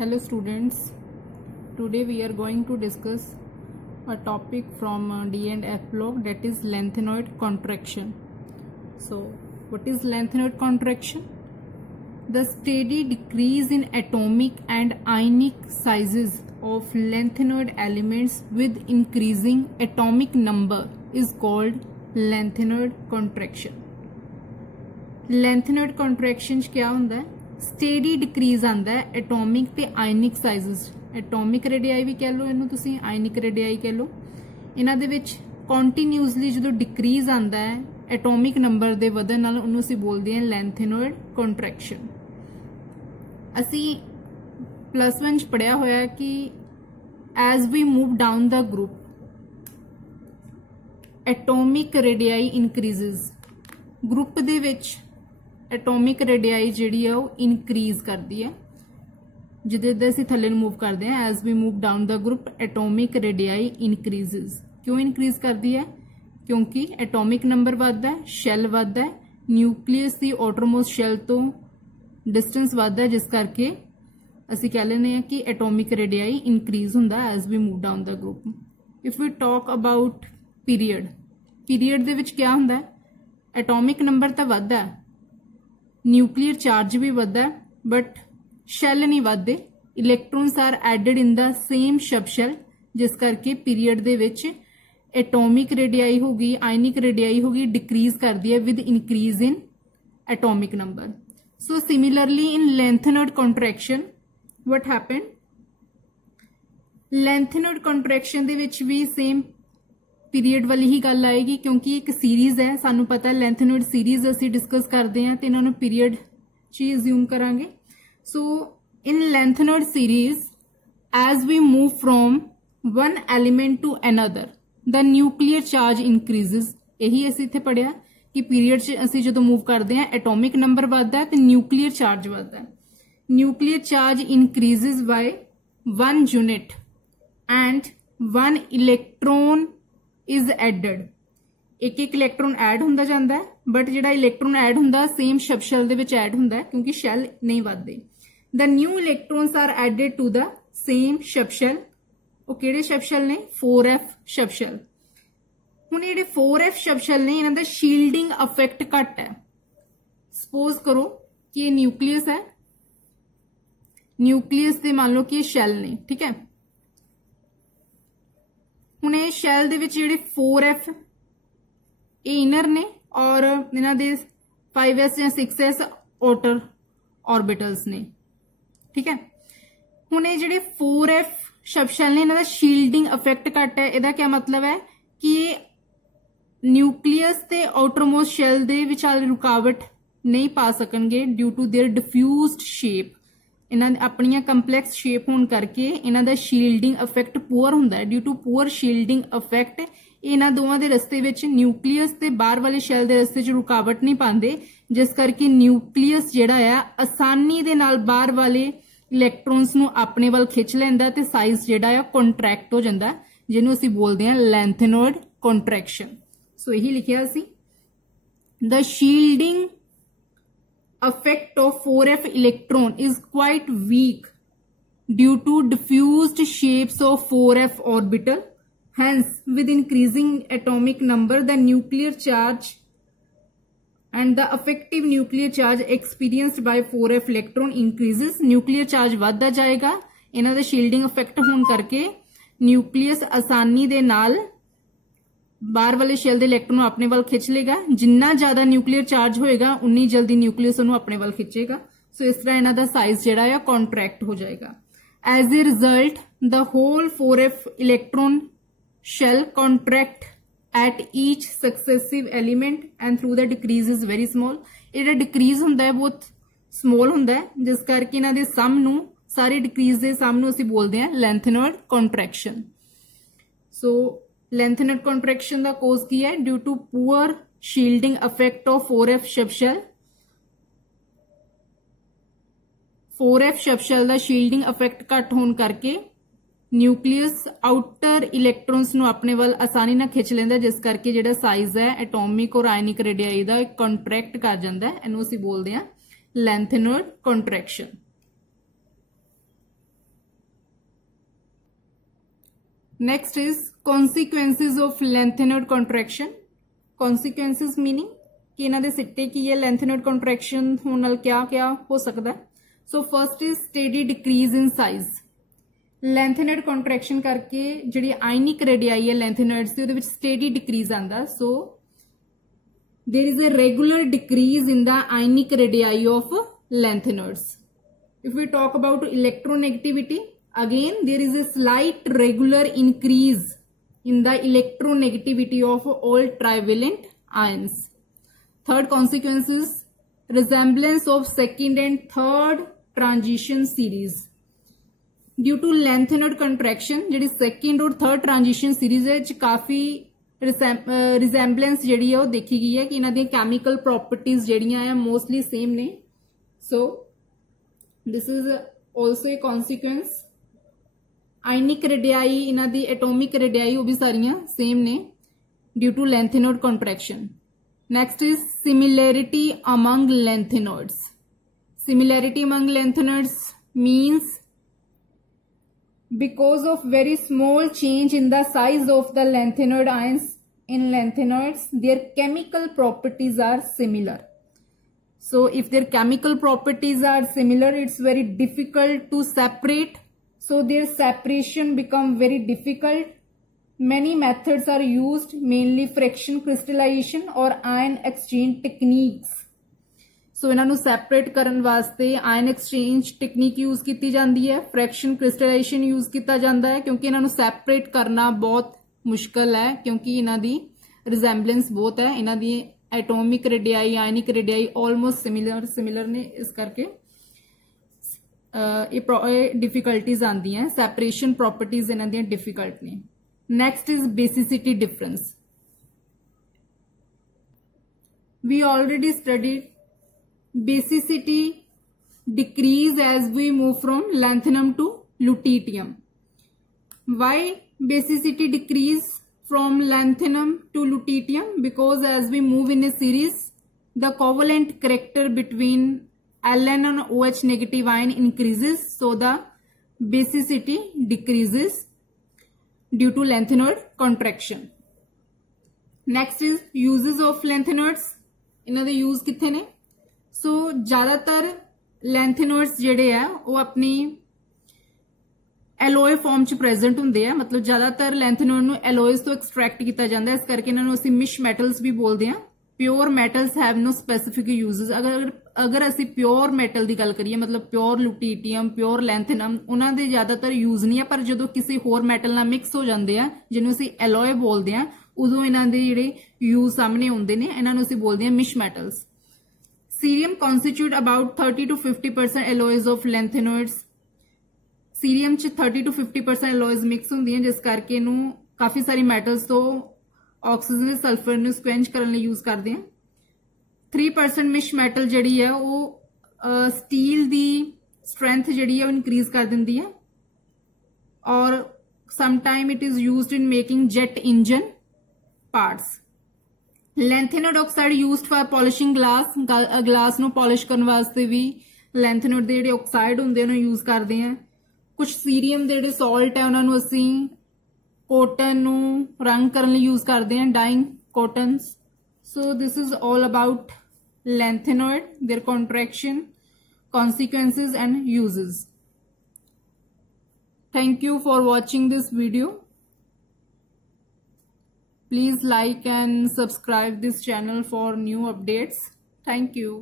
Hello students, today we are going to discuss a topic from D and F block, that is lanthanoid contraction. So what is lanthanoid contraction? The steady decrease in atomic and ionic sizes of lanthanoid elements with increasing atomic number is called lanthanoid contraction. Lanthanoid contraction क्या होता है? Steady decrease आता है atomic ते आयनिक sizes, atomic radii भी कह लो इनू तुसी, आयनिक रेडियाई कह लो। इन्हां दे विच कॉन्टीन्यूसली जो डिक्रीज आता है एटॉमिक नंबर दे वधन नाल उन्नू असीं बोलदे हां लैंथेनॉइड कॉन्ट्रैक्शन। असीं +1 च पढ़िया होया कि as we move down the group atomic radii increases, group दे विच एटॉमिक रेडियाई जिहड़ी है वो इनक्रीज करती है जिद्दां असीं थल्ले मूव करते हैं। As we move down the group atomic radii increases. क्यों इनक्रीज करती है? क्योंकि एटॉमिक नंबर वधदा है, शैल वधदा है, न्यूक्लियस की आउटरमोस्ट शैल तो डिस्टेंस वधदा है, जिस करके असीं कह लैंदे हां कि एटॉमिक रेडियाई इनक्रीज हुंदा as we move down the group. If we talk about period, period दे विच क्या हुंदा है? एटॉमिक नंबर तो वधदा है, न्यूक्लियर चार्ज भी वधदा है, बट शैल नहीं वधदे। Electrons are added in the same subshell, जिस करके पीरीयड दे विच एटॉमिक रेडियाई होगी, आयनिक रेडियाई होगी, डिक्रीज करती है with increase in atomic number. So similarly in lanthanoid contraction what happened? Lanthanoid contraction दे विच भी सेम पीरीयड वाली ही गल आएगी, क्योंकि एक सीरीज है, सानू पता है लैंथेनॉइड सीरीज असीं डिस्कस करते हैं तो इन्होंने पीरीयड च अज्यूम करांगे। So in lanthanoid series as we move from one element to another the nuclear charge increases. यही असीं इत्थे पढ़िया कि पीरीयड च असीं जदों मूव करते हैं एटॉमिक नंबर वधदा है तो न्यूक्लियर चार्ज वधदा है। Nuclear charge increases by 1 unit and 1 electron is added. एक एक इलैक्ट्रॉन ऐड हुंदा जांदा है, बट जिहड़ा इलैक्ट्रॉन ऐड हुंदा सेम सब शैल दे विच ऐड हुंदा है, क्योंकि शैल नहीं वधदे। The new electrons are added to the same subshell. वो किहड़े सब शैल ने? 4f सब शैल। हुण जिहड़े 4f सब शैल ने इन्हां दा शील्डिंग इफेक्ट घट है। सपोज करो कि ये न्यूक्लियस है, न्यूक्लियस दे मान लो कि ये शैल ने, ठीक है। हुण ये शैल दे विच जिहड़े 4f ये इनर ने और इन्हां दे 5s या 6s आउटर ऑर्बिटल्स ने, ठीक है। हुण ये जिहड़े 4f सब शैल ने इन्हां दा शील्डिंग इफेक्ट घट है। इहदा क्या मतलब है कि न्यूक्लियस ते आउटरमोस्ट शैल दे विचाले रुकावट नहीं पा सकणगे due to their diffused shape. इन्हां अपनियां कंपलैक्स शेप होने करके इन्हां दा शील्डिंग इफेक्ट पुअर हुंदा है। Due to poor shielding effect इन्हां दोवां दे रस्ते विच न्यूक्लियस ते बाहर वाले शैल दे रस्ते च रुकावट नहीं पांदे, जिस करके न्यूक्लियस जिहड़ा है आसानी दे नाल बाहर वाले इलैक्ट्रॉन्स नूं अपने वल खिच लैंदा ते साइज जिहड़ा है कॉन्ट्रैक्ट हो जांदा, जिहनूं असीं बोलदे हां लैंथेनॉइड कॉन्ट्रैक्शन। सो यही लिखिया see the shielding effect of 4f electron is quite weak due to diffused shapes of 4f orbital. Hence, with increasing atomic number, the nuclear charge and the effective nuclear charge experienced by 4f electron increases. Nuclear charge वधदा जाएगा, इन्हां दा shielding effect होने करके nucleus आसानी दे नाल बाहर वाले शैल दे electron अपने वाल खिंच लेगा। जिन्ना ज्यादा न्यूक्लियर चार्ज होएगा उन्नी जल्दी न्यूक्लियस उन्होंने अपने वाल खिंचेगा। सो इस तरह इन्हां दा साइज जिहड़ा है कॉन्ट्रैक्ट हो जाएगा। As a result the whole 4f electron shell contract at each successive element and through the decrease is very small. इहड़ा डिक्रीज हुंदा है बहुत स्मॉल हुंदा है, जिस करके इन्हां दे सम नूं सारे डिक्रीज दे सम नूं असीं बोलदे हां lanthanoid contraction. So lanthanoid contraction का कोज की है due to poor shielding effect of 4f sub shell. 4f sub शैल का शील्डिंग इफेक्ट घट होने करके न्यूक्लियस आउटर इलैक्ट्रॉन्स नूं अपने वाल आसानी नाल खिच लैंदा, जिस करके जिहड़ा साइज है एटॉमिक और आयनिक रेडियाई दा कॉन्ट्रैक्ट कर जांदा है। इहनूं असीं बोलदे हां lanthanoid contraction. Next is consequences of lengthened contraction. Consequences meaning कि इन्हां दे सिट्टे की है lengthened contraction होने नाल क्या क्या हो सकता है. So first is steady decrease in size. Lengthened contraction करके जिहड़ी ionic radii है lengthened से उहदे विच steady decrease आंदा. So there is a regular decrease in the ionic radii of lengtheners. If we talk about electronegativity, again there is a slight regular increase in the electronegativity of all trivalent ions. Third consequence is resemblance of second and third transition series. Due to lengthened contraction, जिहड़ी second और third transition series है काफी resemblance जिहड़ी है वो देखी गई है कि इन्हां दी chemical properties जिहड़ियां है mostly same ने. So this is also a consequence. Ionic radii इन्हां दी atomic radii वो भी सारियां same ने due to lengthened contraction. Next is similarity among lengtheners. Similarity among lengtheners means because of very small change in the size of the lengthened ions in lengtheners, their chemical properties are similar. So if their chemical properties are similar, it's very difficult to separate. So their separation become very difficult. Many methods are used, mainly fraction crystallization or ion exchange techniques. So इन्हां नूं separate करन वास्ते ion exchange technique use की जाती है, fraction crystallization use किया जाता है क्योंकि इन्हां नूं separate करना बहुत मुश्किल है क्योंकि इन्हां दी resemblance बहुत है. इन्हां दी atomic radii, ionic radii almost similar ने, इस करके डिफिकल्टीज आंदी हैं. सेपरेशन प्रॉपर्टीज इन्हां दी डिफिकल्ट ने. Next is basicity difference. We already studied basicity decrease as we move from lanthanum to lutetium. Why basicity decrease from lanthanum to lutetium? Because as we move in a series, the covalent character between Ln and OH negative ion increases, so the basicity decreases due to lengthened contraction. Next is uses of lengtheners. इन्हां दे use कित्थे ने? So ज्यादातर lengtheners जिहड़े आ वो अपनी alloy form च present हुंदे आ. मतलब ज्यादातर lengtheners नूं एलोएस तो एक्सट्रैक्ट किया जाता है, इस करके इन्हां नूं असीं मिश मेटल्स भी बोलते हैं. Pure metals have no specific uses. अगर असीं प्योर मेटल की गल करिए, मतलब प्योर लुटीटियम, प्योर लैंथेनम, उन्हां दे ज्यादातर यूज नहीं है. पर जो किसी होर मेटल नाल मिक्स हो जाते हैं जिन्होंने असीं एलोए बोलते हैं, उदों इन्हां दे जिहड़े यूज सामने आउंदे ने, इन्हां नूं असीं बोलते हैं misch metals. Cerium constitute about 30 to 50% alloys of lanthanoids. Cerium च 30 to 50% एलोइज मिक्स होंदी हैं, जिस करके इनू काफी सारी मेटल्स तो ऑक्सीजन सल्फर नूं स्क्वेंच करने लई यूज करते हैं. 3% मिश मेटल जिहड़ी है वो स्टील दी स्ट्रेंथ जिहड़ी है वो इंक्रीज कर दिंदी है. और sometime it is used in making jet engine parts. Lanthanoid oxide used for polishing glass. Glass नूं पॉलिश करने वास्ते भी लैंथेनोइड दे जिहड़े ऑक्साइड हुंदे उहनूं यूज करते हैं. कुछ सीरियम दे जिहड़े सॉल्ट है उन्हां नूं असीं कॉटन नूं रंग करने लई यूज करते हैं, dyeing cottons. So this is all about lanthanoid, their contraction, consequences and uses. Thank you for watching this video. Please like and subscribe this channel for new updates. Thank you.